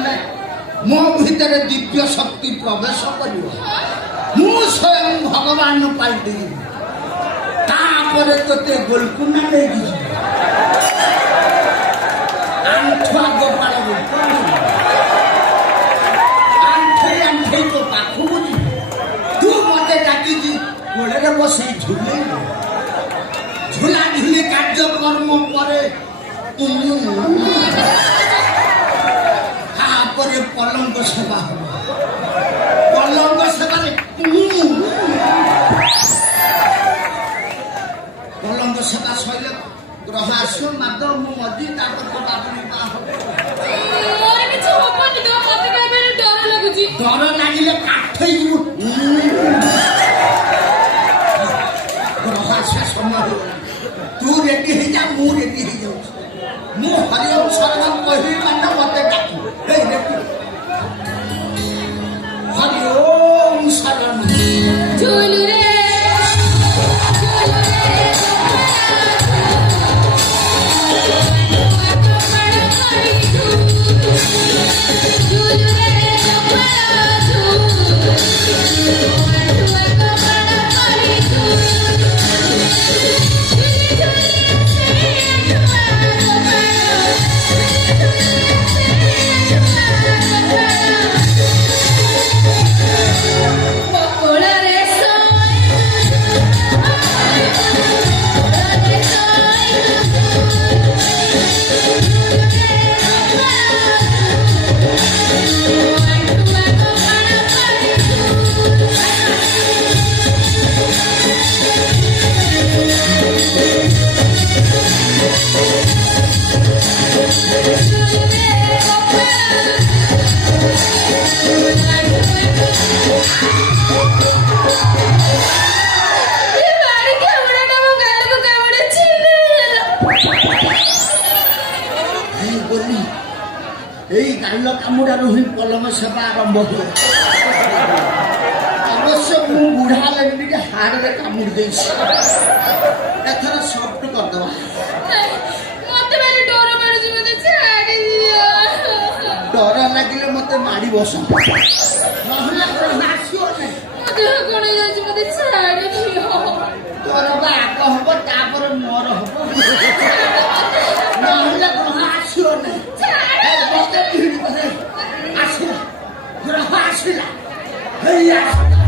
ମାନେ ମୋ ଭିତରେ ଦିବ୍ୟ ଶକ୍ତି ପ୍ରବେଶ କରିବ ମୁଁ ସ୍ୱୟଂ ଭଗବାନ ପାଇଦେବି ତାପରେ ତୋତେ ଗୋଲକୁଣ୍ଡା ନେଇକି ଯିବି ଆଣ୍ଠୁଆ ଗୋପାଳ ଆଣ୍ଠେଇ ଆଣ୍ଠେଇ ତୋ ପାଖକୁ ଯିବି ତୁ ମତେ ଡାକିଛି କୋଳରେ ବସେଇ ଝୁଲେଇବୁ ଝୁଲା ଝୁଲି କାର୍ଯ୍ୟକ୍ରମ ପରେ ତାପରେ ପଲଙ୍କ ସେବା ହବ ପଲଙ୍କ ସେବାରେ ପଲଙ୍କ ସେବା ସଇଲେ ଗ୍ରହ ଆସିବ ମାଦ ମୁଁ ମଜି ତାପରେ ତ ବାବୁନି ମା ହବ ଡର ଲାଗିଲେ କାଠେଇ ଯିବୁ ଗ୍ରହ ଆସିବା ସମୟ ହେଇଗଲା ତୁ ରେଡି ହେଇଯା ମୁଁ ରେଡି ହେଇଯାଉଛି ମୁଁ ହରିଓମ ଶରଣ କହିବି ମାନେ ମତେ ଡାକିବ ହରିଓମ ଶରଣ এই গাল কামুড়ার হি কলম সেবা আরম্ভ ହୁଏ অবশ্য ମୁଁ ବୁଢା ହେଲାଣି ଟିକେ ହାଡରେ କାମୁଡି ଦେଇଛି ଏଥର ସଫ୍ଟ କରିଦେବା ଡର ଲାଗିଲେ ମତେ ମାଡି ବସ ନହେଲେ ଆସିବ ତୋର ବା ଆଗ ହବ ତାପରେ ମୋର ହବ ନହେଲେ ଗ୍ରହ ଆସିବ ନାହିଁ ଆସିଲା ଗ୍ରହ ଆସିଲା ହେଇ ଆସିଲା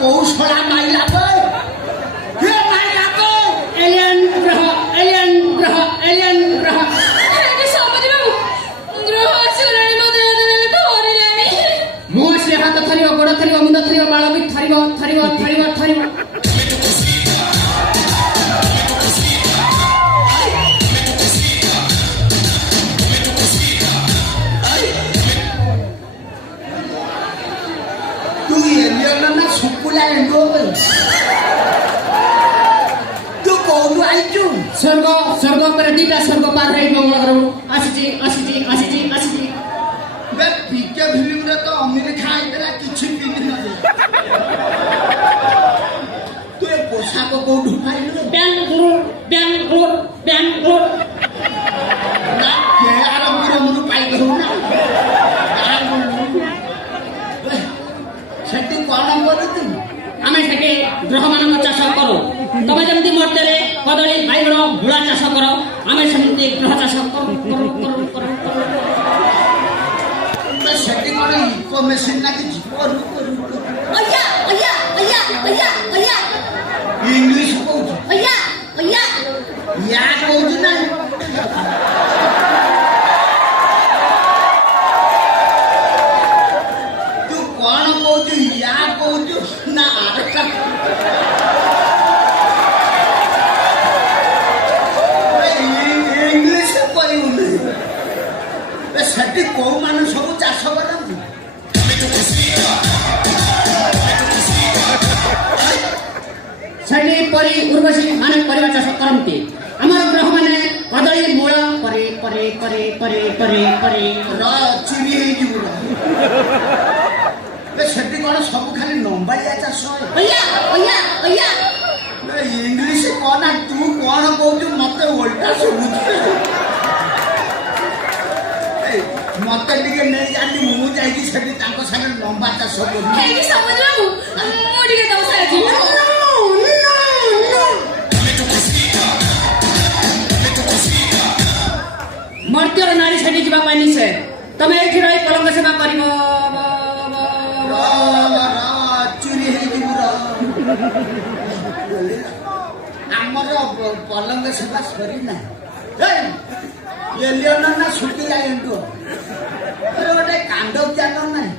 কৌশলা মাইলা কই কে মাইলা কই এলিয়েন গ্রহ এলিয়েন গ্রহ এলিয়েন গ্রহ এটি সমাজি বাবু গ্রহ আসিলানি মতে ধরিলানি মু আসলে হাত ধরিব গোড় ধরিব মুন্ড ধরিব বাଳ ବି ধরিব ধরিব ধরিব ধরিব তুই এলিয়েন না শুকুলা এন্ডো তু কোনু আইছু স্বর্গ স্বর্গ পরে দিটা স্বর্গ পার হই মঙ্গল গ্রহ আসিছি আসিছি আসিছি আসিছি বে পিকে ফিল্ম রে তো অমির খাই দেলা কিছু পিন্ধি না তুই পোশাক কোউঠু পাইলু ব্যাঙ্গালোর ব্যাঙ্গালোর ବ୍ୟାଙ୍ଗଲୋର ନା କେ ଆରମ୍ଭର ମୁରୁ ପାଇ ଦଉନା ସେଠି କଣ କରୁଛୁ? ଆମେ ସେଠି ଗ୍ରହମାନଙ୍କ ଚାଷ କରୁ। ତମେ ଯେମିତି ମଟରେ କଦଳୀ ବାଇଗଣ ମୂଳା ଚାଷ କର, ଆମେ ସେମିତି ଗ୍ରହ ଚାଷ କରୁ। ସେଠି କଣ ଇକୋ ମେସିନ୍ ଲାଗିଛି? ଇଂଲିଶ କହୁଛୁ? ୟା କହୁଛୁ ନା? ତୁ କଣ କହୁଛୁ? ୟା କହୁଛୁ ନା ଆରଟା? ଇଂଲିଶ କହିବୁନି। ସେଠି କୋଉମାନେ ସବୁ ଚାଷ କରନ୍ତି? ସେଠି ଉର୍ବଶୀ ମାନେ ପରିବା ଚାଷ କରନ୍ତି। ଆମର ଗ୍ରହ ମାନେ କଦଳୀ ମୂଳ ପରେ ଚିରି ହେଇଯିବୁ। ସେଠି କଣ ସବୁ ଖାଲି ଲମ୍ବାଳିଆ ଚାଷ? ଇଂଲିଶ କଣ? ତୁ କଣ କହୁଛୁ? ମତେ ଓଲଟା ଶୁଭୁଛି। ମତେ ଟିକେ ନେଇ ଯାଆନ୍ତି, ମୁଁ ଯାଇକି ସେଠି ତାଙ୍କ ସାଙ୍ଗରେ ଲମ୍ବା ଚାଷ କରିବି। ମୁଁ ଟିକେ ତମ ସାହାଯ୍ୟ ମର୍ତ୍ତ୍ୟର ନାରୀ ସେଠି ଯିବା ପାଇଁ ନିଷେଧ। ତମେ ଏଇଠି ରହି ପଲଙ୍କ ସେବା କରିବ। ଚୁରି ହେଇଯିବୁ। ଆମର ପଲଙ୍କ ସେବା ସରିନା। ଏଲିୟନ ନା ଶୁଖି ଯାଏନ୍ତୁ। ଗୋଟେ କାଣ୍ଡ ଜ୍ଞାନ ନାହିଁ।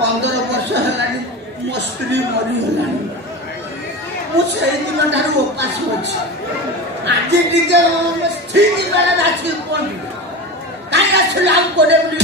15 ବର୍ଷ ହେଲାଣି ମୋ ସ୍ତ୍ରୀ ମରିଗଲାଣି। ମୁଁ ସେଇଦିନ ଠାରୁ ଉପାସ ଅଛି। ଆଜି ଟିକେ ଠିକ ବେଳେ ଆସିକି ପହଞ୍ଚିଲି। କାହିଁ ଆସିଲୁ? ଆଉ 20 ମିନିଟ୍